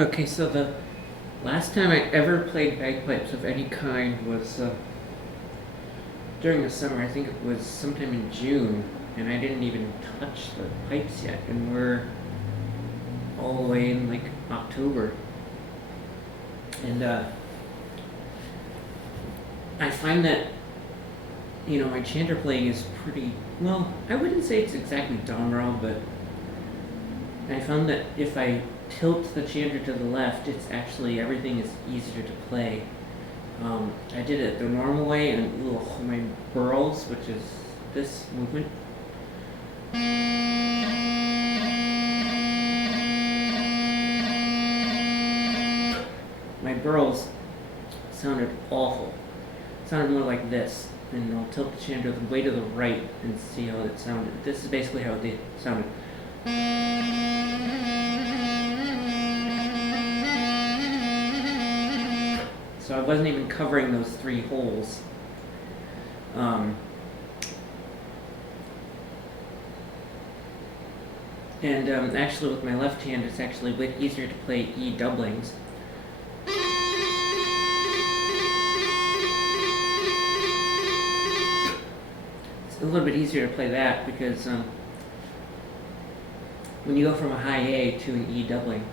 Okay, so the last time I ever played bagpipes of any kind was during the summer. I think it was sometime in June, and I didn't even touch the pipes yet, and we're all the way in like October. And I find that, my chanter playing is pretty, well, I wouldn't say it's exactly doggerel, but I found that if I tilt the chanter to the left, it's actually, everything is easier to play. I did it the normal way, and my burls, which is this movement. My burls sounded awful. It sounded more like this. And I'll tilt the chanter way to the right and see how it sounded. This is basically how it sounded. So I wasn't even covering those three holes. And actually with my left hand, it's actually a bit easier to play E doublings. It's a little bit easier to play that because when you go from a high A to an E doubling,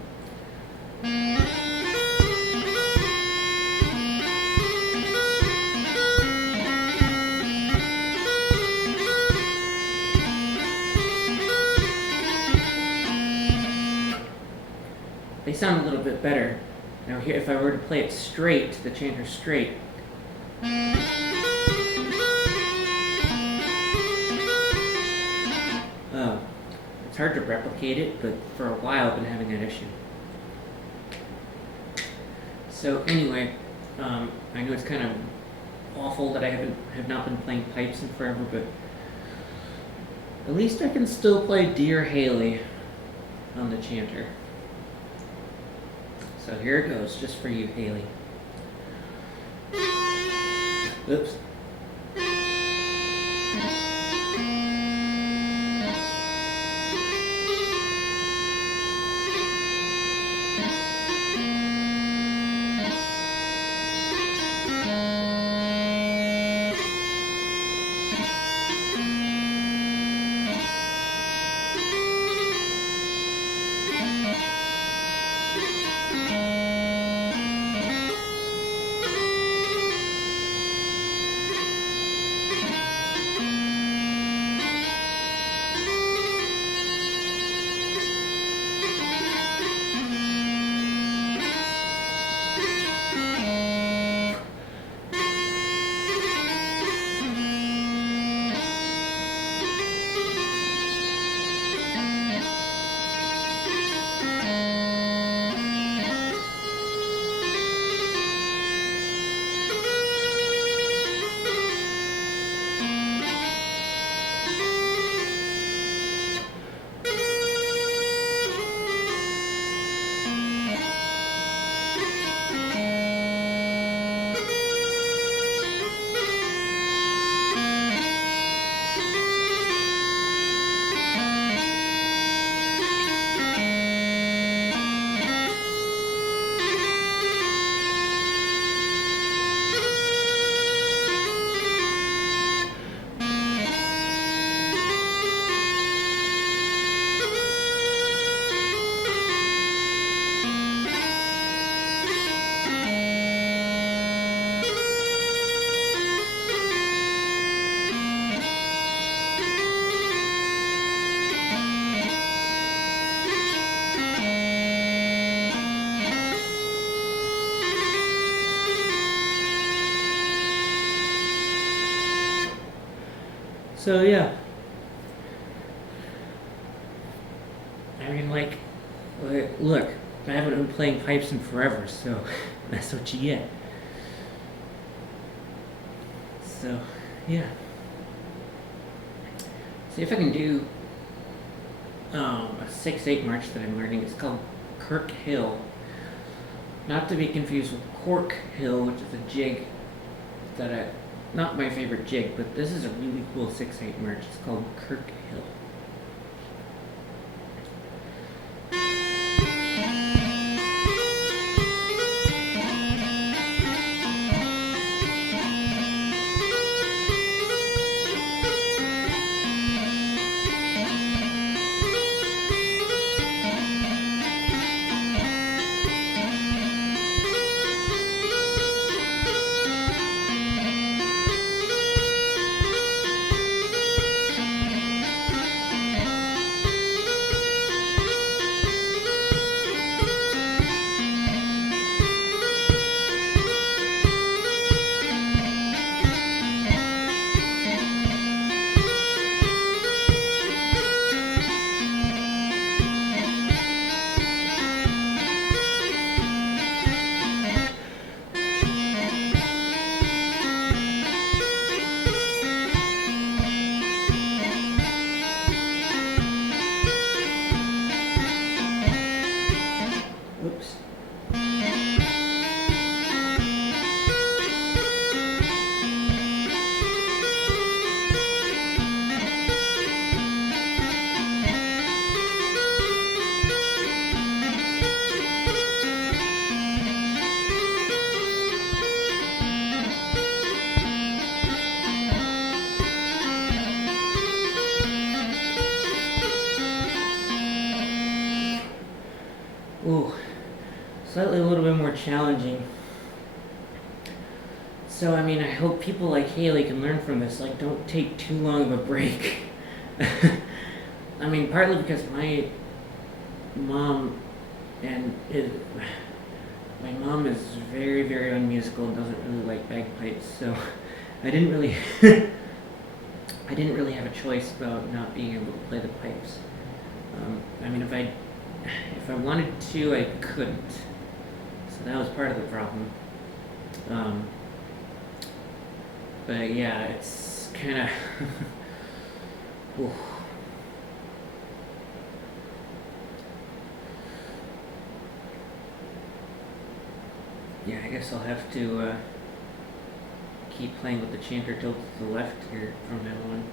they sound a little bit better. Now here, if I were to play it straight, the chanter straight, it's hard to replicate it, but for a while I've been having that issue. So anyway, I know it's kind of awful that I have not been playing pipes in forever, but at least I can still play Dear Haley on the chanter. So here it goes, just for you, Haley. Oops. So yeah, I mean, look, I haven't been playing pipes in forever, so that's what you get. So yeah, see if I can do a 6/8 march that I'm learning. It's called Kirk Hill, not to be confused with Cork Hill, which is a jig that not my favorite jig, but this is a really cool 6/8 march. It's called Kirk Hill. Whoops. Ooh, slightly a little bit more challenging. So, I mean, I hope people like Haley can learn from this. Like, don't take too long of a break. I mean, partly because my mom my mom is very, very unmusical and doesn't really like bagpipes. So, I didn't really, I didn't really have a choice about not being able to play the pipes. I mean, if I wanted to, I couldn't. So that was part of the problem. But yeah, it's kind of. Yeah, I guess I'll have to keep playing with the chanter tilted to the left here from now on.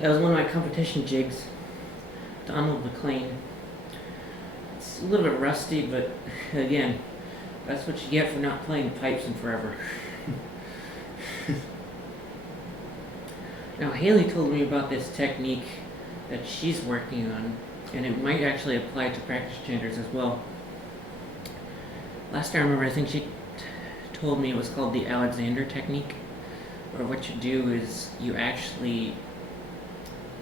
That was one of my competition jigs. Donald McLean. It's a little bit rusty, but again, that's what you get for not playing pipes in forever. Now, Haley told me about this technique that she's working on, and it might actually apply to practice chanters as well. Last time I remember, I think she told me it was called the Alexander technique, where what you do is you actually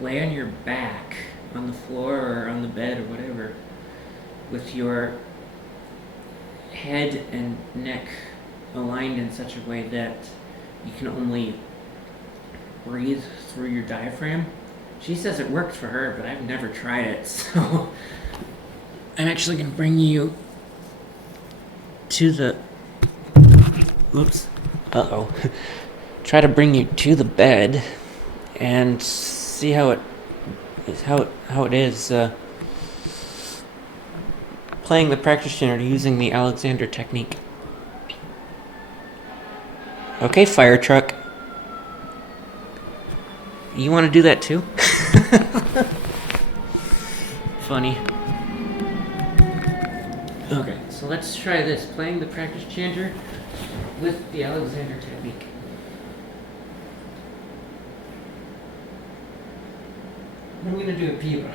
lay on your back on the floor or on the bed or whatever with your head and neck aligned in such a way that you can only breathe through your diaphragm. She says it worked for her, but I've never tried it, so I'm actually going to bring you to the... Oops. Uh-oh. Try to bring you to the bed and see how it is playing the practice chanter using the Alexander technique. Okay, fire truck. You want to do that too? Funny. Okay, so let's try this. Playing the practice chanter with the Alexander technique. I'm going to do a piba.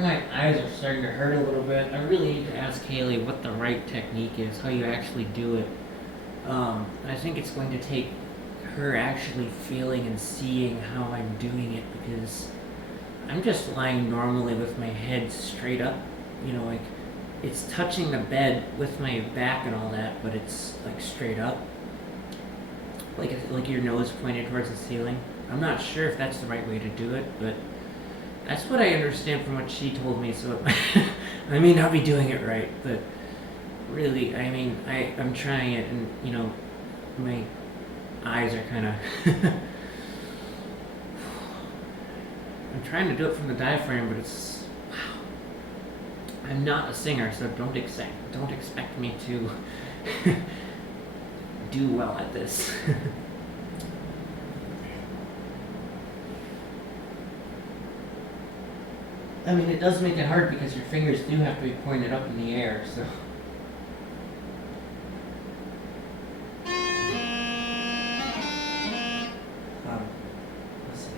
My eyes are starting to hurt a little bit. I really need to ask Haley what the right technique is, how you actually do it. I think it's going to take her actually feeling and seeing how I'm doing it because I'm just lying normally with my head straight up. Like it's touching the bed with my back and all that, but it's like straight up. Like your nose pointed towards the ceiling. I'm not sure if that's the right way to do it, but that's what I understand from what she told me. So I may not be doing it right, but really, I mean, I'm trying it, and my eyes are kind of. I'm trying to do it from the diaphragm, but it's wow. I'm not a singer, so don't expect me to do well at this. I mean, it does make it hard because your fingers do have to be pointed up in the air, so. Let's see.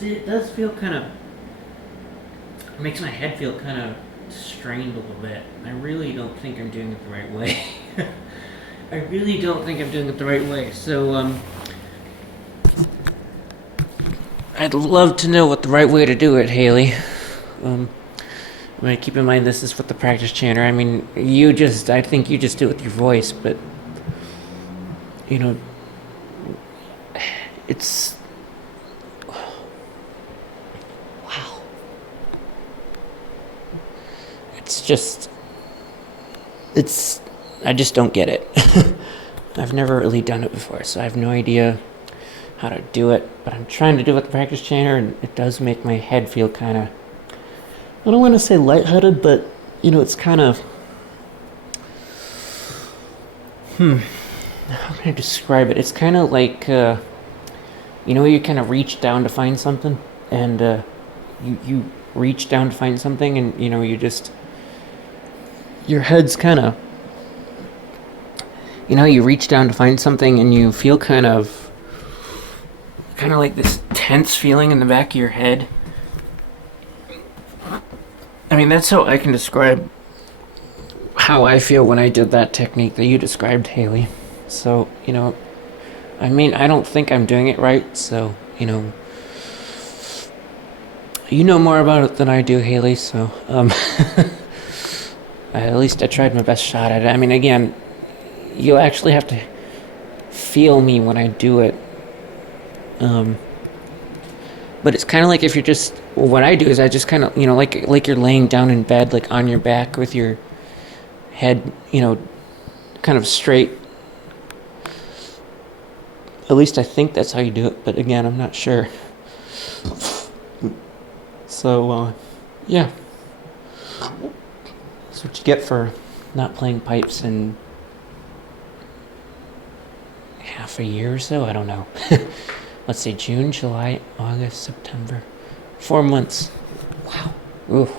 See, it does feel kind of. It makes my head feel kind of strained a little bit. I really don't think I'm doing it the right way. I really don't think I'm doing it the right way. So, I'd love to know what the right way to do it, Haley. I mean, keep in mind this is with the practice chanter. I mean, I think you just do it with your voice, but, it's. Wow. I just don't get it. I've never really done it before, so I have no idea how to do it, but I'm trying to do it with the practice chanter, and it does make my head feel kind of, I don't want to say lightheaded, but, it's kind of, how can I describe it? It's kind of like, you kind of reach down to find something, and you reach down to find something, and, your head's kind of, you reach down to find something, and you feel kind of like this tense feeling in the back of your head. I mean, that's how I can describe how I feel when I did that technique that you described, Haley. So, I mean, I don't think I'm doing it right, so, you know more about it than I do, Haley, so, at least I tried my best shot at it. I mean, again, you'll actually have to feel me when I do it. But it's kind of like if you're just, what I do is I just kind of, like you're laying down in bed, like on your back with your head, kind of straight. At least I think that's how you do it, but again, I'm not sure. So, yeah. That's what you get for not playing pipes in half a year or so. I don't know. Let's say June, July, August, September. 4 months. Wow. Oof.